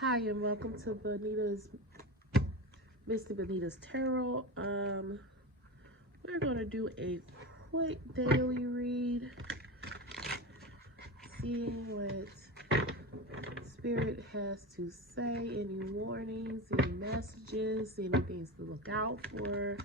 Hi and welcome to Mr. Bonita's Tarot. We're gonna do a quick daily read, seeing what Spirit has to say, any warnings, any messages, any things to look out for,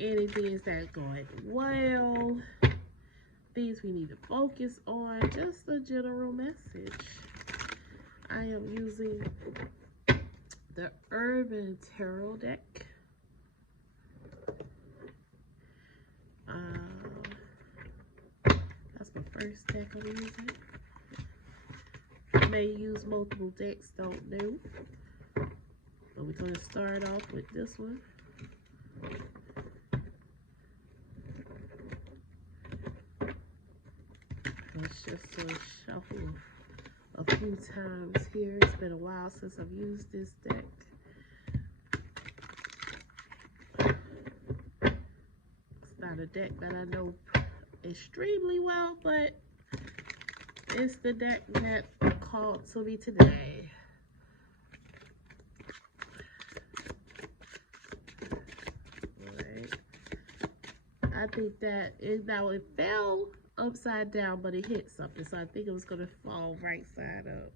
anything that's going well, things we need to focus on, just a general message. I am using the Urban Tarot deck. That's my first deck I'm using. May use multiple decks, don't know. But we're going to start off with this one. Let's just shuffle a few times here. It's been a while since I've used this deck. It's not a deck that I know extremely well, but it's the deck that called to me today. Alright. I think that it fell upside down, but it hit something, so I think it was going to fall right side up.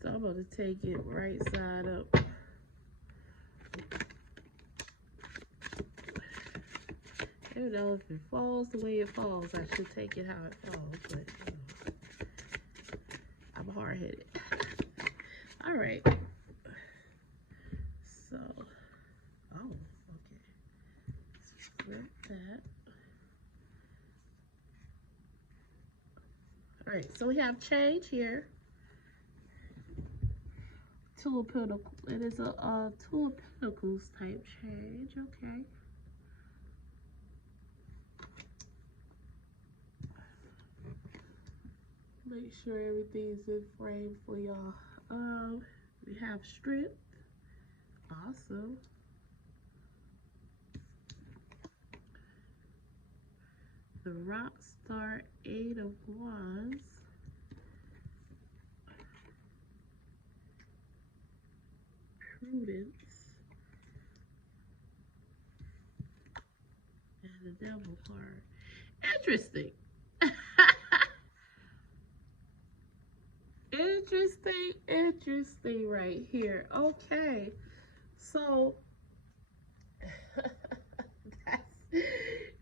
So I'm going to take it right side up. I don't know if it falls the way it falls. I should take it how it falls, but you know, I'm hard-headed. All right. So, oh, okay. Flip that. All right, so we have change here. Two of Pentacles. It is a Two of Pentacles type change. Okay. Make sure everything's in frame for y'all. We have strength. Awesome. The Rock Star, 8 of Wands. Prudence. And the Devil card. Interesting. Interesting right here. Okay. So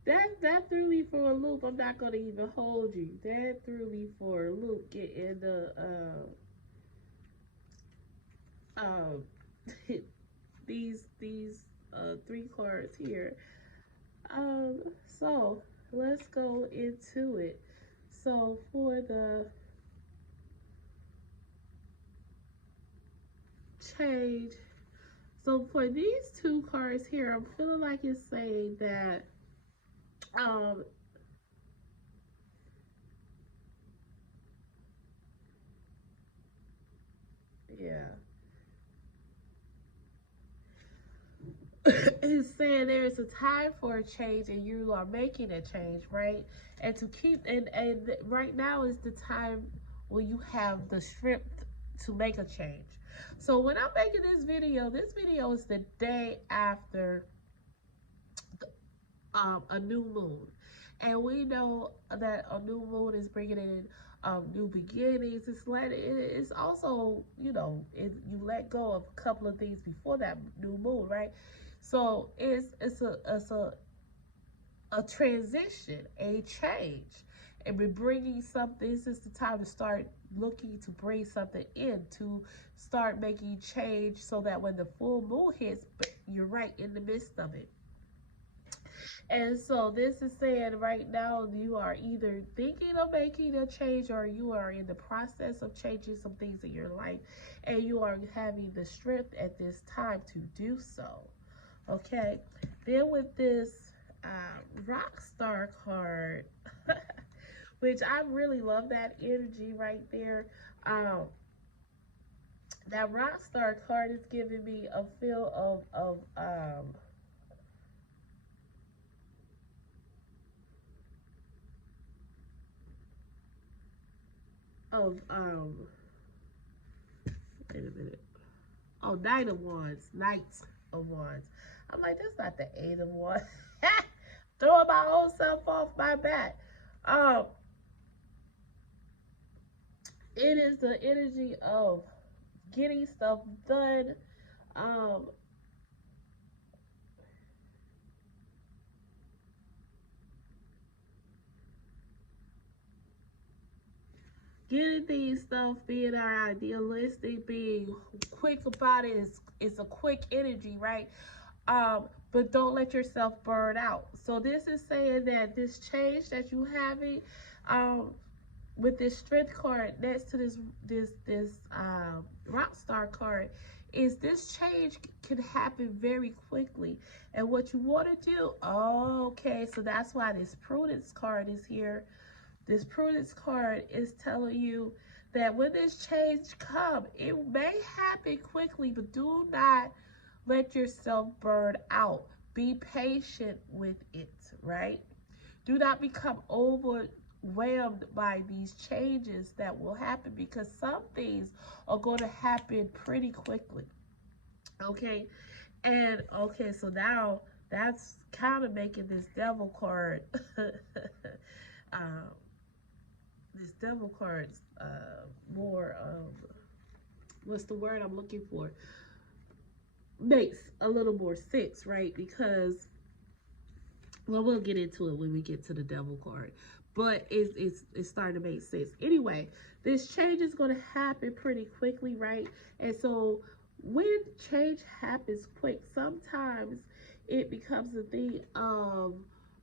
that threw me for a loop. I'm not gonna even hold you. That threw me for a loop getting the these three cards here. So let's go into it. So for the change, so for these two cards here, I'm feeling like it's saying that yeah. It's saying there is a time for a change and you are making a change, right? And to keep and right now is the time when you have the strength to make a change. So when I'm making this video is the day after a new moon, and we know that a new moon is bringing in new beginnings. It's also, you know, you let go of a couple of things before that new moon, right? So it's a transition, a change, and we're bringing something. This is the time to start looking to bring something in, to start making change, so that when the full moon hits, you're right in the midst of it. And so this is saying right now you are either thinking of making a change or you are in the process of changing some things in your life, and you are having the strength at this time to do so. Okay. Then with this Rock Star card, which I really love that energy right there. That Rock Star card is giving me a feel of a minute. Oh, Knight of Wands. Knight of Wands. I'm like, that's not the Eight of Wands. Throwing my own self off my back. Um, it is the energy of getting stuff done. Um, Getting things stuff, being our idealistic, being quick about it is a quick energy, right? But don't let yourself burn out. So this is saying that this change that you having, um, with this strength card next to this rock star card, is this change can happen very quickly. And what you want to do, okay, so that's why this prudence card is here. This prudence card is telling you that when this change comes, it may happen quickly, but do not let yourself burn out. Be patient with it, right? Do not become overwhelmed by these changes that will happen, because some things are going to happen pretty quickly. Okay? And okay, so now that's kind of making this devil card um, this devil card's more what's the word I'm looking for, makes a little more sense, right? Because, well, we'll get into it when we get to the devil card, but it's starting to make sense. Anyway, this change is going to happen pretty quickly, right? And so when change happens quick, sometimes it becomes a thing of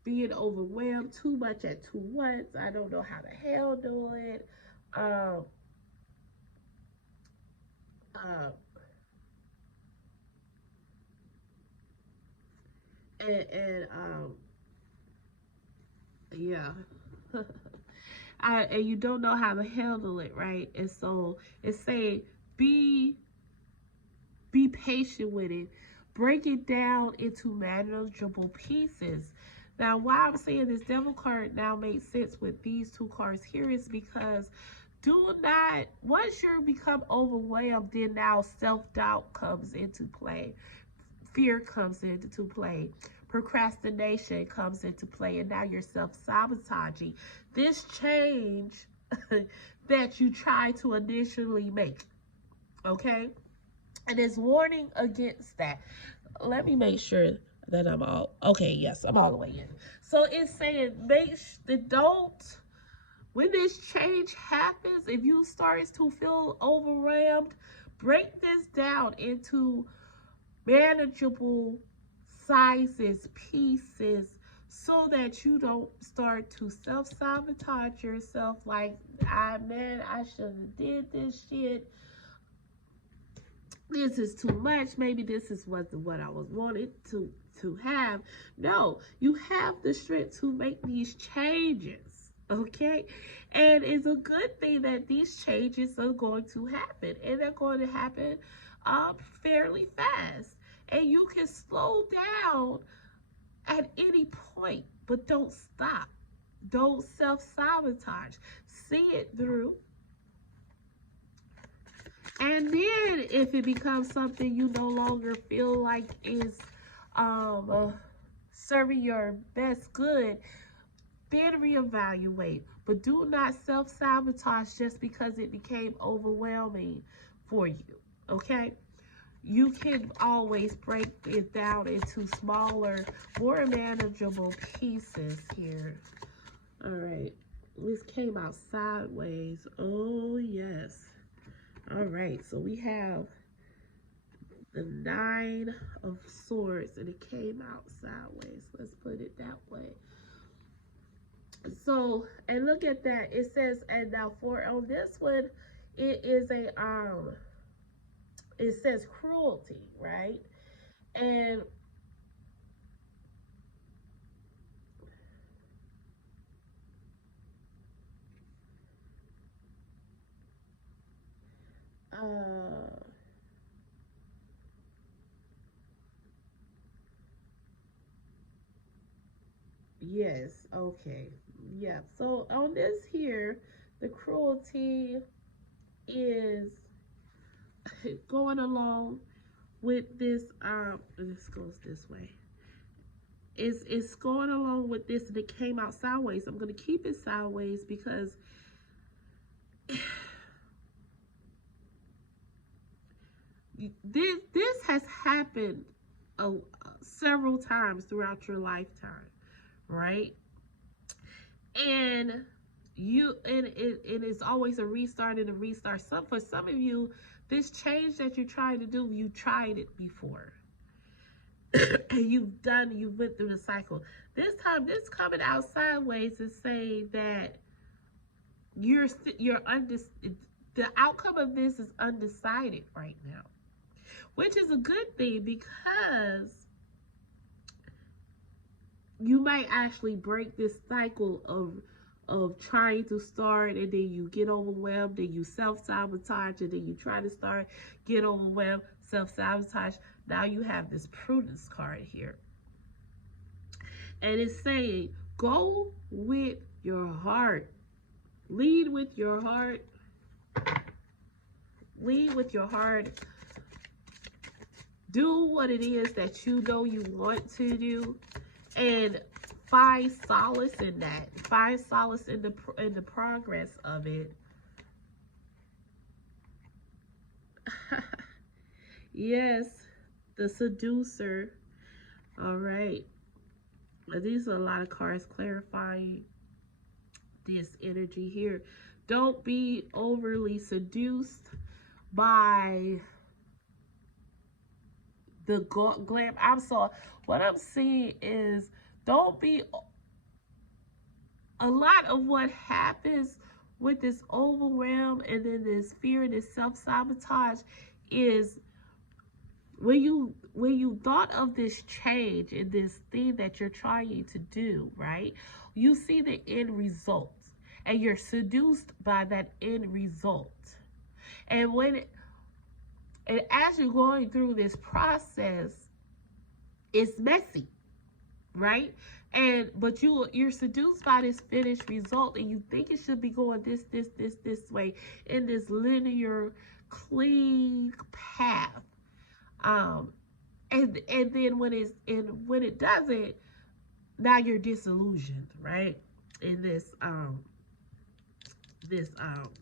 being overwhelmed too much at too once. I don't know how to handle it. Um, uh, and yeah. And you don't know how to handle it, right? And so it's saying be be patient with it. Break it down into manageable pieces. Now, why I'm saying this devil card now makes sense with these two cards here is because do not, once you become overwhelmed, then now self-doubt comes into play. Fear comes into play. Procrastination comes into play, and now you're self-sabotaging this change that you try to initially make. Okay? And it's warning against that. Let me make sure that I'm all okay. Yes, I'm all the way in. So it's saying don't, when this change happens, if you start to feel overwhelmed, break this down into manageable sizes, pieces, so that you don't start to self-sabotage yourself like, I should have did this shit. This is too much. Maybe this is what I was wanted to have. No, you have the strength to make these changes. Okay, and it's a good thing that these changes are going to happen, and they're going to happen fairly fast. And you can slow down at any point, but don't stop. Don't self-sabotage. See it through. And then if it becomes something you no longer feel like is serving your best good, then reevaluate. But do not self-sabotage just because it became overwhelming for you, okay? You can always break it down into smaller, more manageable pieces here. All right, this came out sideways. Oh, yes. All right, so we have the Nine of Swords, and it came out sideways. Let's put it that way. So, and look at that. It says, and now for on this one, it is a it says cruelty, right? And yes, okay. Yeah. So on this here, the cruelty is going along with this, this goes this way. It's going along with this, and it came out sideways. I'm going to keep it sideways because this has happened several times throughout your lifetime, right? And it's always a restart and a restart. For some of you, this change that you're trying to do, you tried it before. And you went through the cycle. This time, this coming out sideways is saying that the outcome of this is undecided right now, which is a good thing, because you might actually break this cycle of trying to start, and then you get overwhelmed, then you self-sabotage, and then you try to start, get overwhelmed, self-sabotage. Now you have this prudence card here, and it's saying, go with your heart. Lead with your heart. Lead with your heart. Do what it is that you know you want to do, and find solace in that. Find solace in the progress of it. Yes, the seducer. All right. These are a lot of cards clarifying this energy here. Don't be overly seduced by the glam. What I'm seeing is, don't be, a lot of what happens with this overwhelm and then this fear and this self-sabotage is when you thought of this change and this thing that you're trying to do, right? You see the end result, and you're seduced by that end result. And as you're going through this process, it's messy, right? But you're seduced by this finished result, and you think it should be going this way, in this linear, clean path. And then when it doesn't, now you're disillusioned, right? In this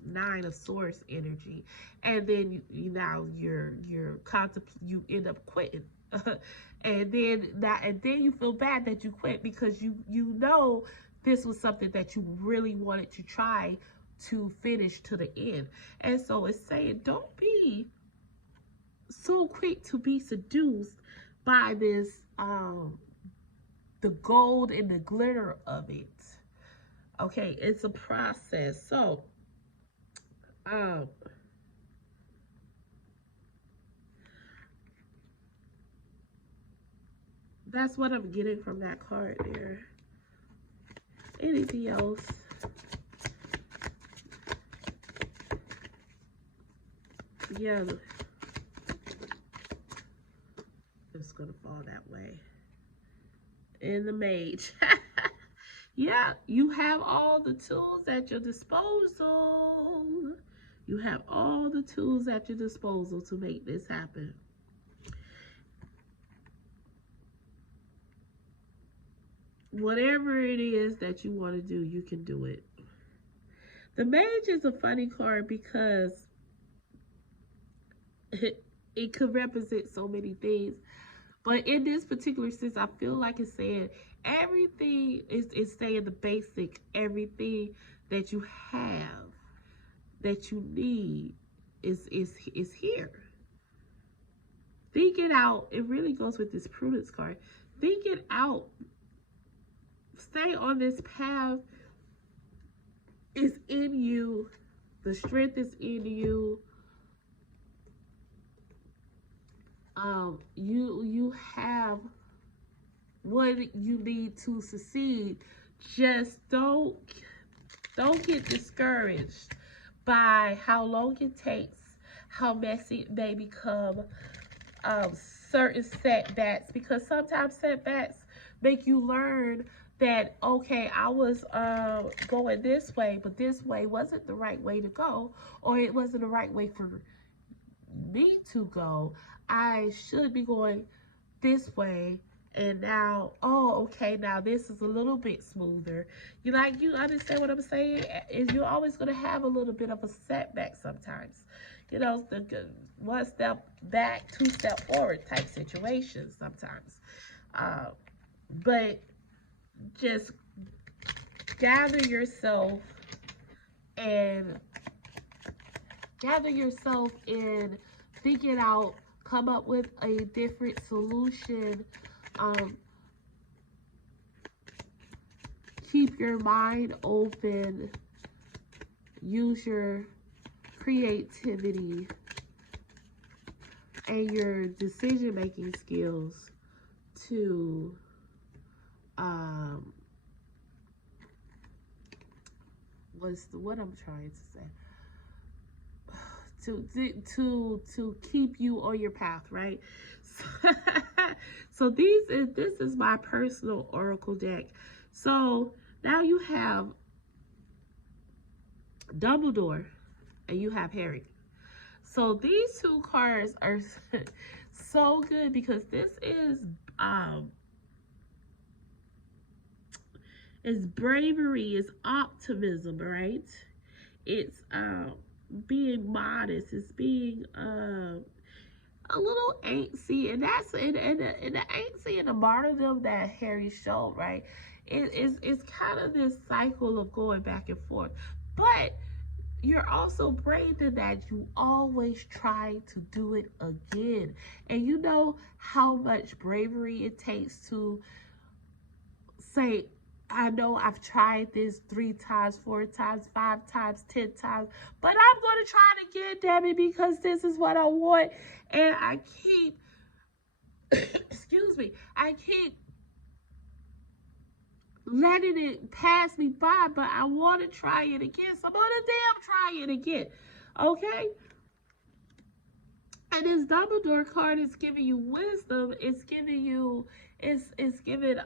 Nine of Swords energy, and then you end up quitting. and then you feel bad that you quit, because you know this was something that you really wanted to try to finish to the end. And so it's saying, don't be so quick to be seduced by this the gold and the glitter of it. Okay, it's a process. So that's what I'm getting from that card there. Anything else? Yeah, it's gonna fall that way. And the Mage. Yeah, you have all the tools at your disposal. You have all the tools at your disposal to make this happen. Whatever it is that you want to do, you can do it. The Mage is a funny card because it could represent so many things. But in this particular sense, I feel like it's saying everything is saying the basic, everything that you have, that you need is here. Think it out. It really goes with this prudence card. Think it out. Stay on this path. It's in you. The strength is in you. You have what you need to succeed. Just don't get discouraged by how long it takes, how messy it may become, certain setbacks, because sometimes setbacks make you learn that, okay, I was going this way, but this way wasn't the right way to go, or it wasn't the right way for me to go. I should be going this way. And now, oh, okay, now this is a little bit smoother. You understand what I'm saying? Is you're always going to have a little bit of a setback sometimes. The one step back, two step forward type situations sometimes. Uh, but just gather yourself and gather yourself in thinking out, come up with a different solution. Um, keep your mind open. Use your creativity and your decision-making skills to what I'm trying to say, to keep you on your path, right? So this is my personal oracle deck. So now you have Dumbledore and you have Harry. So these two cards are so good because this is bravery, is optimism, right? It's being modest, it's being a little angsty, and that's in the angsty and the martyrdom that Harry showed, right? It's kind of this cycle of going back and forth, but you're also brave in that you always try to do it again, and you know how much bravery it takes to say, I know I've tried this 3 times, 4 times, 5 times, 10 times, but I'm going to try it again, damn it, because this is what I want. And I keep, excuse me, I keep letting it pass me by, but I want to try it again. So I'm going to damn try it again. Okay? And this Dumbledore card is giving you wisdom. It's giving you, it's giving,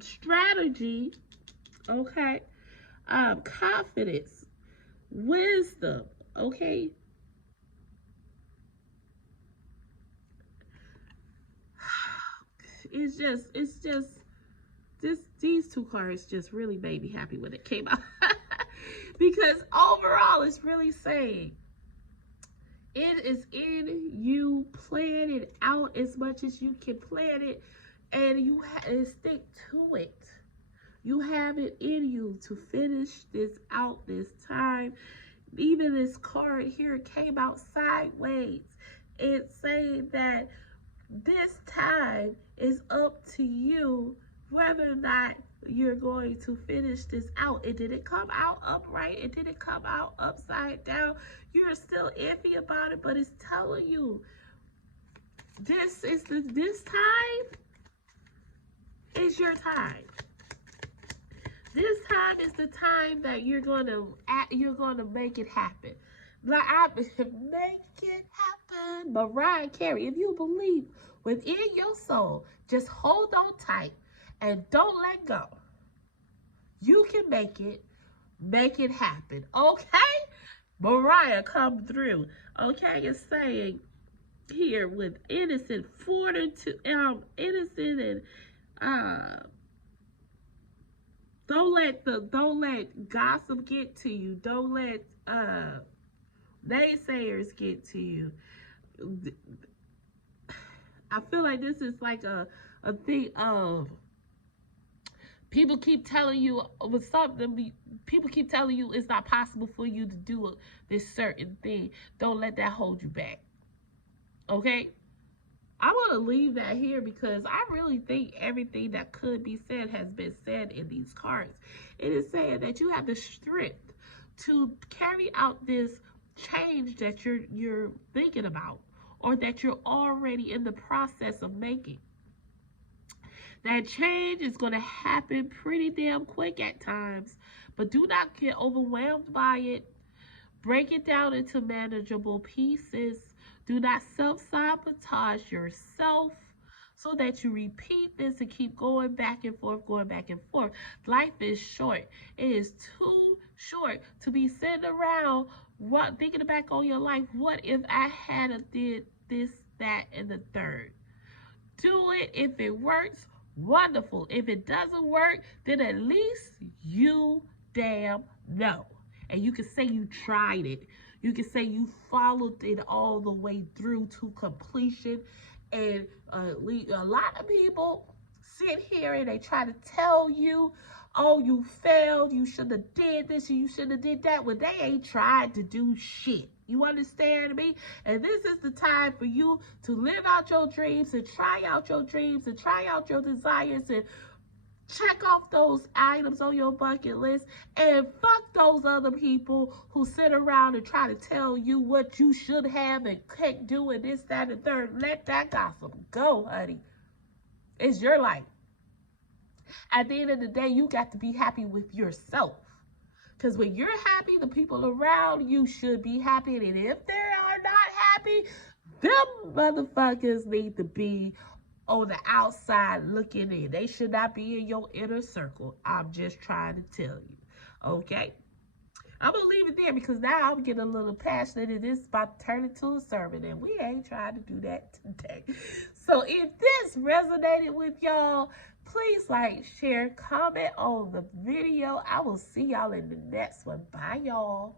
strategy, okay, confidence, wisdom, okay. It's just these two cards just really made me happy when it came out. Because overall it's really saying it is in you. Plan it out as much as you can plan it, and and stick to it. You have it in you to finish this out this time. Even this card here came out sideways. It's saying that this time is up to you whether or not you're going to finish this out. It didn't come out upright. It didn't come out upside down. You're still iffy about it, but it's telling you this time is your time. This time is the time that you're gonna make it happen. Like I make it happen. Mariah Carey, if you believe within your soul, just hold on tight and don't let go. You can make it happen. Okay? Mariah, come through. Okay, it's saying here with innocent fortitude, innocent and don't let gossip get to you. Don't let naysayers get to you. I feel like this is like a thing of people keep telling you with something. People keep telling you it's not possible for you to do this certain thing. Don't let that hold you back. Okay? I want to leave that here because I really think everything that could be said has been said in these cards. It is saying that you have the strength to carry out this change that you're thinking about, or that you're already in the process of making. That change is going to happen pretty damn quick at times, but do not get overwhelmed by it. Break it down into manageable pieces. Do not self-sabotage yourself. so that you repeat this and keep going back and forth, going back and forth. Life is short. It is too short to be sitting around thinking back on your life. What if I had a did this, that, and the third? Do it. If it works, wonderful. If it doesn't work, then at least you damn know. And you can say you tried it. You can say you followed it all the way through to completion. And a lot of people sit here and they try to tell you, oh, you failed, you should have did this, you should have did that, when they ain't tried to do shit. You understand me? And this is the time for you to live out your dreams and try out your dreams and try out your desires and check off those items on your bucket list, and fuck those other people who sit around and try to tell you what you should have and can't do and this, that, and third. Let that gossip go, honey. It's your life. At the end of the day, you got to be happy with yourself. Because when you're happy, the people around you should be happy. And if they are not happy, them motherfuckers need to be on the outside looking in. They should not be in your inner circle. I'm just trying to tell you. Okay? I'm going to leave it there because now I'm getting a little passionate and it's about to turn into a sermon. And we ain't trying to do that today. So if this resonated with y'all, please like, share, comment on the video. I will see y'all in the next one. Bye, y'all.